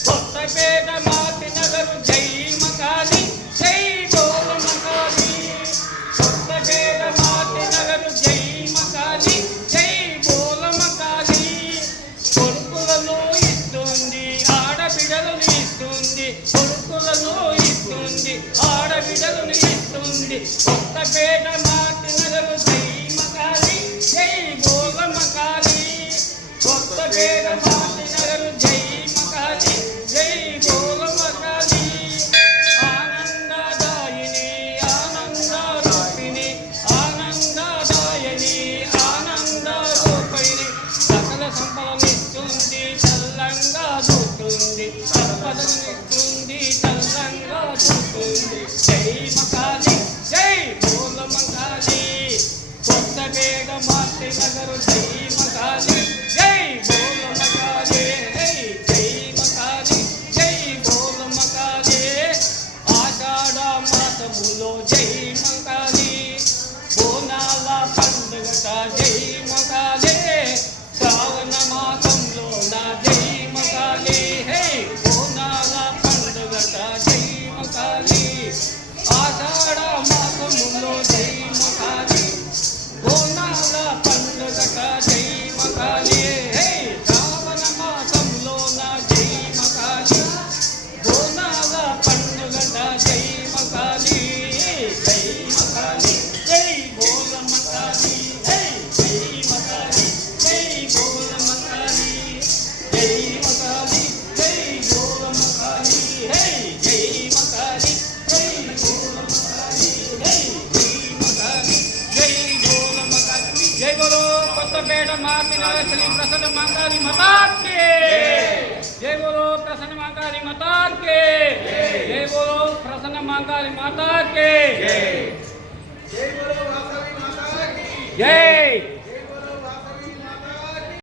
కొత్తపేట మాతి నగరు జై మకాలి జై బోలమకాలి కొత్తపేట మాతి నగరు జై మకాలి జై బోలమకాలి కొడుకులను ఇస్తుంది ఆడబిడలను ఇస్తుంది కొడుకులను ఇస్తుంది ఆడబిడలను ఇస్తుంది కొత్తపేట మాతి నగరు జై మకాలి జై బోలమకాలి కొత్తపేట మాతి నగరు జై మకాలి జై బోలమకాలి ఆనందదాయిని ఆనందరూపిణి ఆనందదాయిని ఆనందరూపిణి సకల సంపదనిస్తుంది చల్లంగా చూస్తుంది సంపదనిస్తుంది చల్లంగా చూస్తుంది జై మకాలి జై బోలమకాలి కొత్తపేట మాతి నగరు జై మకాలి జై బోలమకాలి జై మకాలి జై బోలమకాలి ఆషాఢ మాసములో జై మకాలి బోనాల పండుగట జై మకాలి శ్రావణ మాసంలో నా జై మకాలి బోనాల పండుగట జై మకాలి ఆషాఢ మాసములో జై మకాలి బోనాల పండుగట జై మకాలి శ్రావణ మాసంలో నా జై మకాలి బోనాల పండుగట జై మకాలి జై మకాలి జై బోలమకాలి జై మకాలి జై బోలమకాలి జై మకాలి జై బోలమకాలి జై మకాలి జై బోలమకాలి జై మకాలి జై బోలమకాలి జై బోలో కొత్తపేట మాతి నగర శ్రీ ప్రసన్న మంగారి మతాకి జై బోలో ప్రసన్న మంగారి మతాకి జై బోలో ప్రసన్న మంగారి మతాకి జై